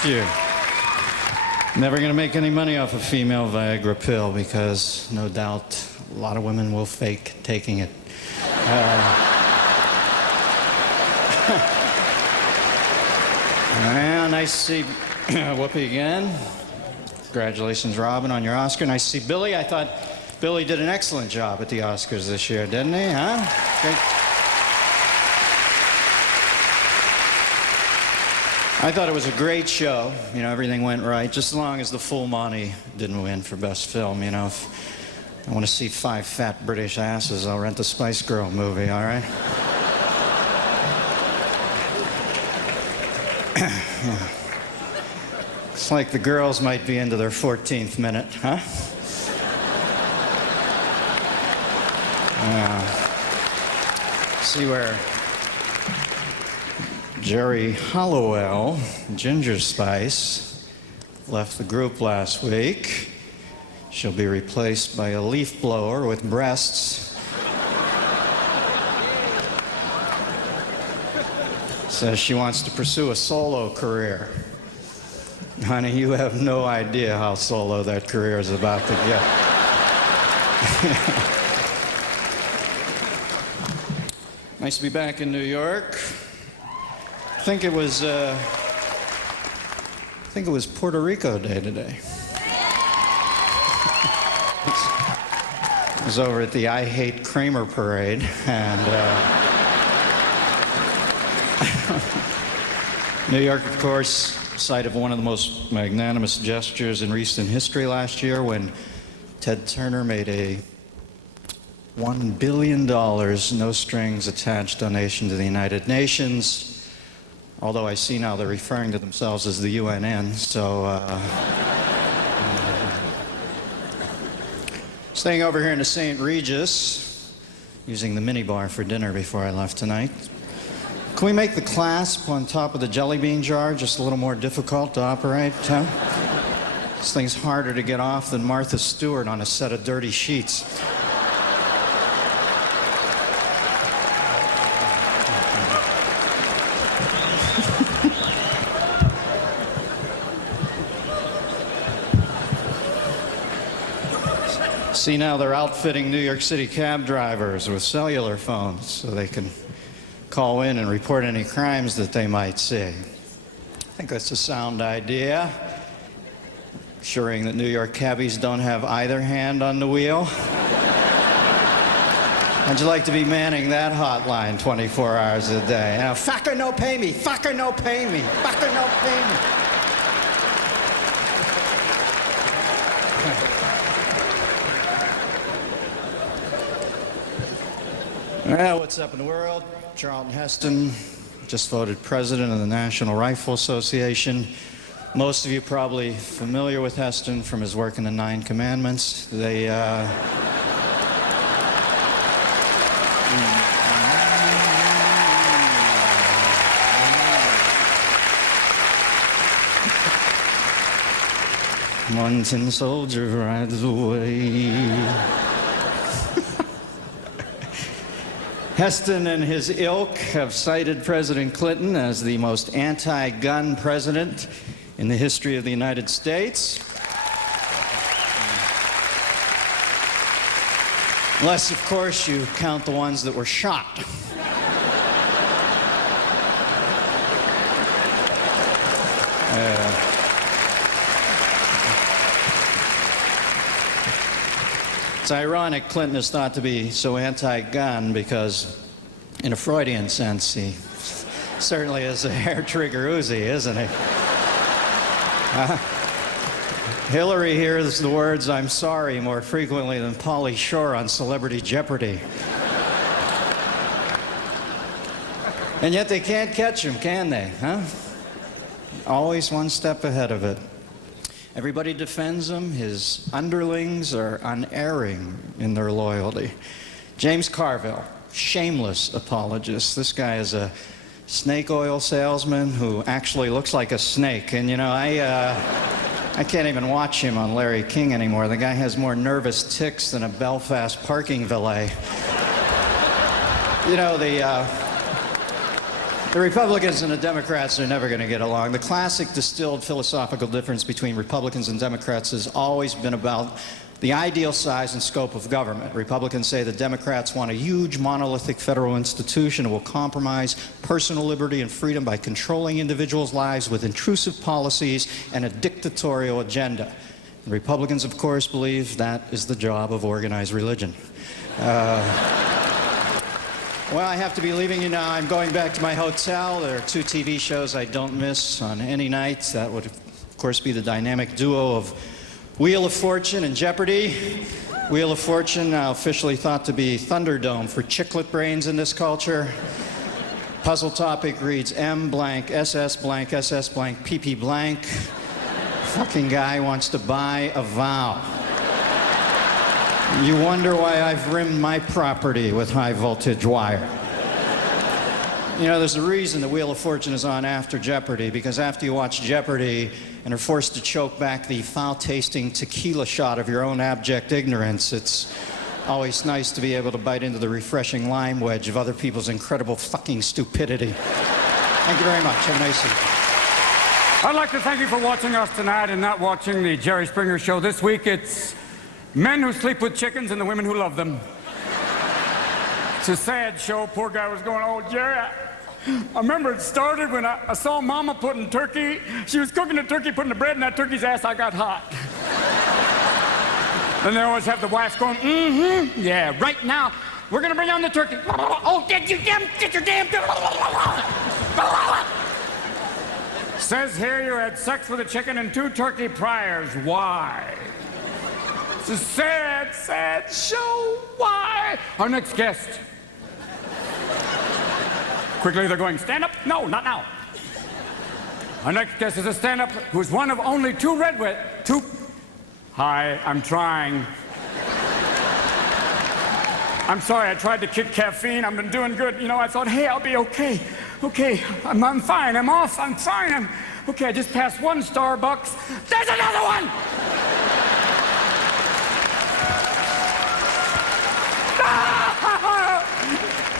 Thank you. Never going to make any money off a female Viagra pill because no doubt a lot of women will fake taking it. Well, nice to see Whoopi again. Congratulations, Robin, on your Oscar. Nice to see Billy. I thought Billy did an excellent job at the Oscars this year, didn't he? Huh? Great. I thought it was a great show. You know, everything went right, just as long as The Full Monty didn't win for Best Film. You know, if I want to see 5 fat British asses, I'll rent the Spice Girl movie, all right? Yeah. It's like the girls might be into their 14th minute, huh? See where Jerry Hollowell, Ginger Spice, left the group last week. She'll be replaced by a leaf blower with breasts. Says she wants to pursue a solo career. Honey, you have no idea how solo that career is about to get. Nice to be back in New York. I think it was Puerto Rico Day today. I was over at the I Hate Kramer parade, and New York, of course, site of one of the most magnanimous gestures in recent history last year when Ted Turner made a $1 billion, no strings attached donation to the United Nations. Although I see now they're referring to themselves as the UNN, so staying over here in the St. Regis, using the minibar for dinner before I left tonight. Can we make the clasp on top of the jelly bean jar just a little more difficult to operate, huh? This thing's harder to get off than Martha Stewart on a set of dirty sheets. See, now they're outfitting New York City cab drivers with cellular phones so they can call in and report any crimes that they might see. I think that's a sound idea. Ensuring that New York cabbies don't have either hand on the wheel. How'd you like to be manning that hotline 24 hours a day? You know, fucker no pay me, fucker no pay me, fucker no pay me. Well, what's up in the world? Charlton Heston just voted president of the National Rifle Association. Most of you probably familiar with Heston from his work in the 9 Commandments. They, One tin soldier rides away. Heston and his ilk have cited President Clinton as the most anti-gun president in the history of the United States. Unless, of course, you count the ones that were shot. It's ironic Clinton is thought to be so anti-gun because, in a Freudian sense, he certainly is a hair-trigger Uzi, isn't he? Hillary hears the words, "I'm sorry," more frequently than Pauly Shore on Celebrity Jeopardy. And yet they can't catch him, can they, huh? Always one step ahead of it. Everybody defends him. His underlings are unerring in their loyalty. James Carville, shameless apologist. This guy is a snake oil salesman who actually looks like a snake. And, you know, I can't even watch him on Larry King anymore. The guy has more nervous tics than a Belfast parking valet. You know, The Republicans and the Democrats are never going to get along. The classic distilled philosophical difference between Republicans and Democrats has always been about the ideal size and scope of government. Republicans say the Democrats want a huge monolithic federal institution that will compromise personal liberty and freedom by controlling individuals' lives with intrusive policies and a dictatorial agenda. The Republicans, of course, believe that is the job of organized religion. Well, I have to be leaving you now. I'm going back to my hotel. There are 2 TV shows I don't miss on any night. That would, of course, be the dynamic duo of Wheel of Fortune and Jeopardy! Wheel of Fortune, now officially thought to be Thunderdome for chicklet brains in this culture. Puzzle topic reads M blank, SS blank, SS blank, PP blank. Fucking guy wants to buy a vow. You wonder why I've rimmed my property with high voltage wire. You know, there's a reason the Wheel of Fortune is on after Jeopardy, because after you watch Jeopardy and are forced to choke back the foul-tasting tequila shot of your own abject ignorance, it's always nice to be able to bite into the refreshing lime wedge of other people's incredible fucking stupidity. Thank you very much. Have a nice evening. I'd like to thank you for watching us tonight and not watching the Jerry Springer Show. This week it's men who sleep with chickens and the women who love them. It's a sad show. Poor guy was going, oh, Jerry, I remember it started when I saw Mama putting turkey. She was cooking the turkey, putting the bread in that turkey's ass. I got hot. And they always have the wife going, mm-hmm, yeah, right now, we're going to bring on the turkey. Oh, get your damn. Says here you had sex with a chicken and 2 turkey priors. Why? It's a sad, sad show. Why? Our next guest. Quickly, they're going, stand up? No, not now. Our next guest is a stand-up who's one of only 2 Hi, I'm trying. I'm sorry, I tried to kick caffeine. I've been doing good. You know, I thought, hey, I'll be okay. Okay, I'm fine. I'm off. I'm fine. Okay, I just passed 1 Starbucks. There's another one!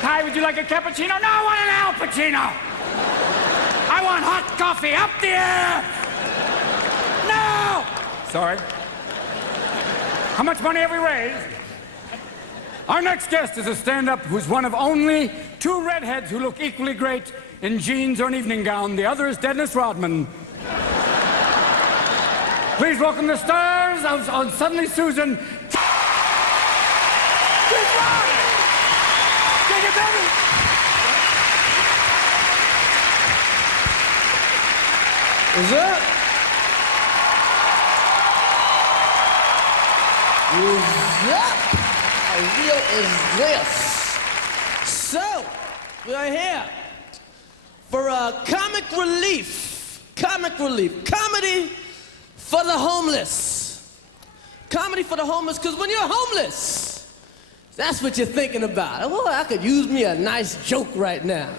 Hi, would you like a cappuccino? No, I want an Al Pacino. I want hot coffee up the air. No! Sorry. How much money have we raised? Our next guest is a stand-up who's one of only 2 redheads who look equally great in jeans or an evening gown. The other is Dennis Rodman. Please welcome the stars of Suddenly Susan. Please rock! Take it, baby! Is that? How real is this? So, we are here for comic relief, comedy for the homeless. Comedy for the homeless, because when you're homeless, that's what you're thinking about. Oh, I could use me a nice joke right now.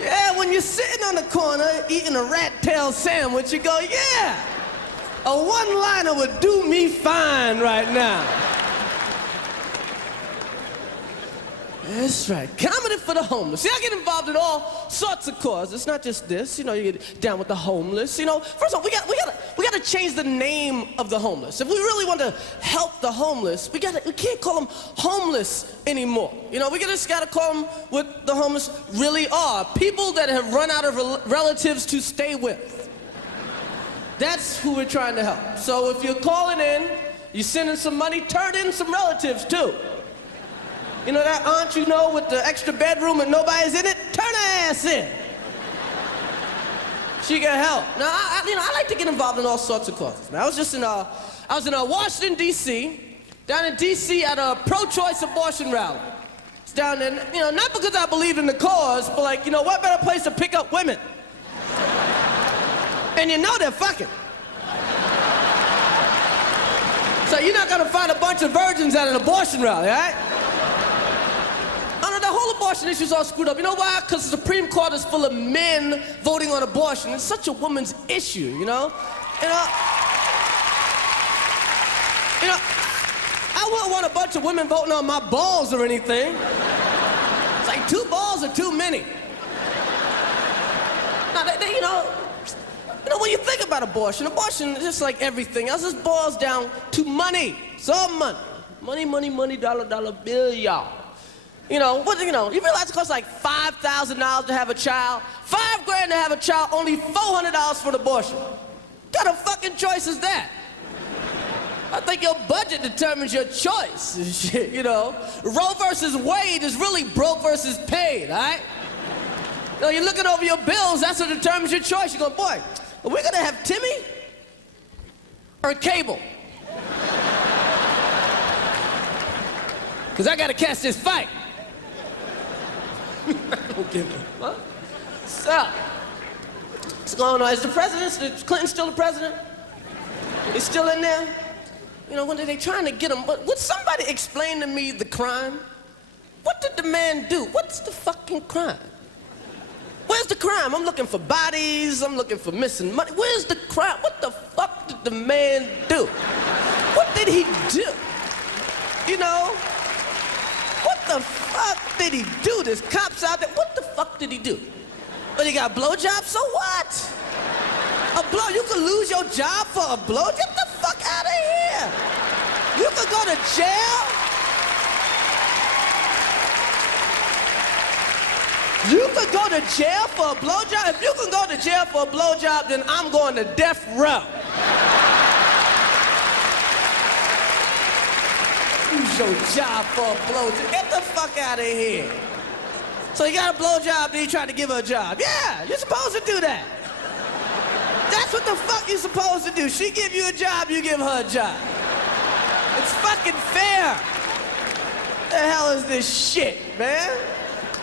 Yeah, when you're sitting on the corner eating a rat tail sandwich, you go, yeah, a one-liner would do me fine right now. That's right, comedy for the homeless. See, I get involved in all sorts of causes. It's not just this, you know, you get down with the homeless. You know, first of all, we gotta change the name of the homeless. If we really want to help the homeless, we can't call them homeless anymore. You know, we just gotta call them what the homeless really are. People that have run out of relatives to stay with. That's who we're trying to help. So if you're calling in, you're sending some money, turn in some relatives too. You know that aunt you know with the extra bedroom and nobody's in it? Turn her ass in. She can help. Now, I like to get involved in all sorts of causes. Now, I was in Washington, D.C., down in D.C. at a pro-choice abortion rally. It's down there, you know, not because I believe in the cause, but like, you know, what better place to pick up women? And you know they're fucking. So you're not gonna find a bunch of virgins at an abortion rally, all right? The whole abortion issue is all screwed up. You know why? Because the Supreme Court is full of men voting on abortion. It's such a woman's issue, you know? I wouldn't want a bunch of women voting on my balls or anything. It's like 2 balls are too many. Now, you know, when you think about abortion, just like everything else, just boils down to money. It's all money. Money, money, money, dollar, dollar bill, y'all. You realize it costs like $5,000 to have a child? $5,000 to have a child, only $400 for an abortion. What kind of fucking choice is that? I think your budget determines your choice, shit, you know. Roe versus Wade is really broke versus paid, all right? You know, you're looking over your bills, that's what determines your choice. You go, boy, are we gonna have Timmy or cable? Because I gotta catch this fight. I don't give a fuck. So, what's going on? Is Clinton still the president? He's still in there? You know, when are they trying to get him? But would somebody explain to me the crime? What did the man do? What's the fucking crime? Where's the crime? I'm looking for bodies, I'm looking for missing money. Where's the crime? What the fuck did the man do? What did he do? You know? What the fuck did he do? There's cops out there. What the fuck did he do? But he got a blowjob, so what? You could lose your job for a blow? Get the fuck out of here! You could go to jail? You could go to jail for a blowjob? If you can go to jail for a blowjob, then I'm going to death row. Lose your job for a blowjob. Get the fuck out of here. So you got a blowjob, then you try to give her a job. Yeah, you're supposed to do that. That's what the fuck you're supposed to do. She give you a job, you give her a job. It's fucking fair. What the hell is this shit, man?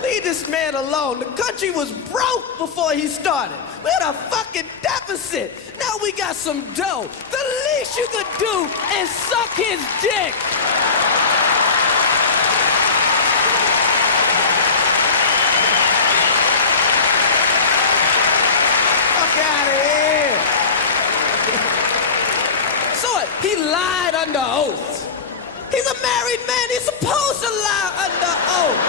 Leave this man alone. The country was broke before he started. We had a fucking deficit. Now we got some dough. The least you could do is suck his dick. Fuck out of here. So what? He lied under oath. He's a married man. He's supposed to lie under oath.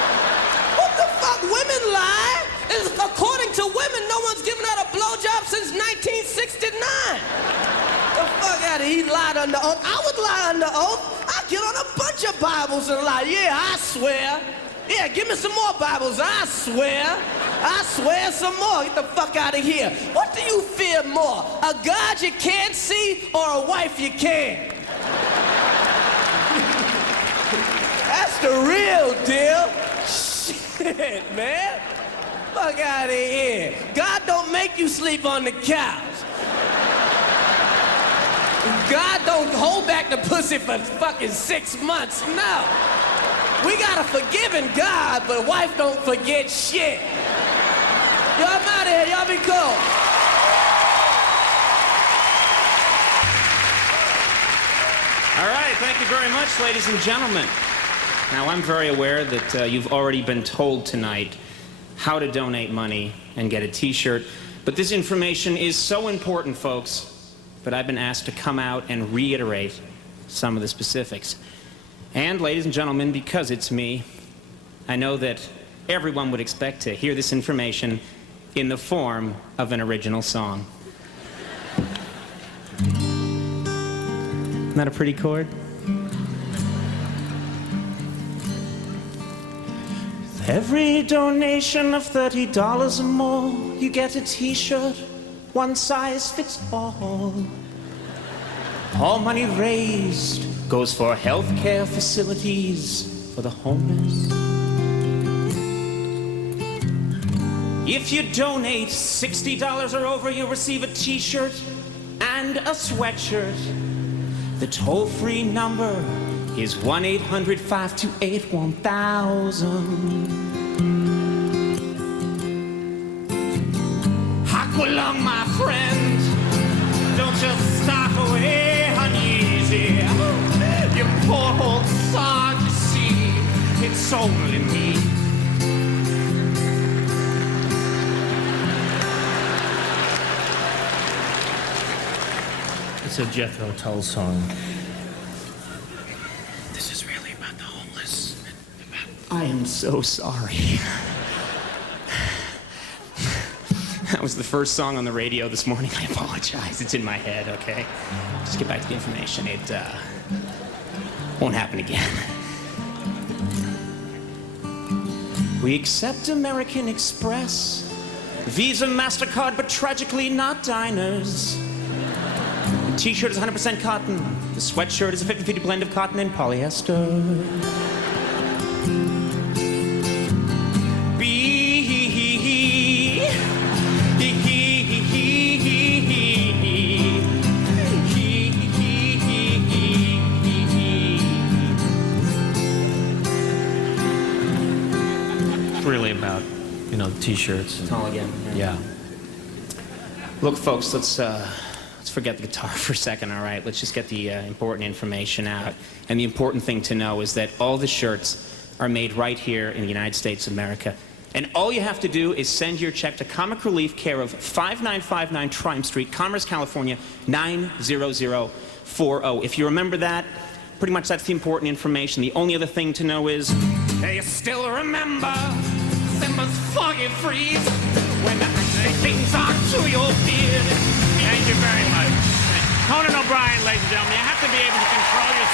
What the fuck? Women lie? According to women, no one's given out a blowjob since 1969. The fuck out of here. He lied under oath. I would lie under oath. I'd get on a bunch of Bibles and lie. Yeah, I swear. Yeah, give me some more Bibles. I swear. I swear some more. Get the fuck out of here. What do you fear more? A God you can't see or a wife you can? That's the real deal. Shit, man. Fuck out of here. God don't make you sleep on the couch. God don't hold back the pussy for fucking 6 months. No. We got a forgiving God, but wife don't forget shit. Yo, I'm out of here. Y'all be cool. All right, thank you very much, ladies and gentlemen. Now, I'm very aware that you've already been told tonight how to donate money and get a t-shirt, but this information is so important, folks, that I've been asked to come out and reiterate some of the specifics. And, ladies and gentlemen, because it's me, I know that everyone would expect to hear this information in the form of an original song. Isn't that a pretty chord? With every donation of $30 or more, you get a t-shirt, one size fits all. All money raised goes for healthcare facilities for the homeless. If you donate $60 or over, you'll receive a t-shirt and a sweatshirt. The toll-free number is 1-800-528-1000. Hop along, my friend. Don't just start away uneasy. You poor old sod, you see, it's only me. It's a Jethro Tull song. This is really about the homeless, about I am so sorry. That was the first song on the radio this morning. I apologize. It's in my head, okay? Just get back to the information. It won't happen again. We accept American Express, Visa, MasterCard, but tragically not diners. The t-shirt is 100% cotton. The sweatshirt is a 50-50 blend of cotton and polyester. Really about, you know, the t-shirts. Call again. Yeah. Look, folks, let's forget the guitar for a second, all right? Let's just get the important information out. And the important thing to know is that all the shirts are made right here in the United States of America. And all you have to do is send your check to Comic Relief, care of 5959 Triumph Street, Commerce, California, 90040. If you remember that, pretty much that's the important information. The only other thing to know is, do you still remember December's foggy freeze when the things are to your beard? Thank you very much. Conan O'Brien, ladies and gentlemen, you have to be able to control yourself.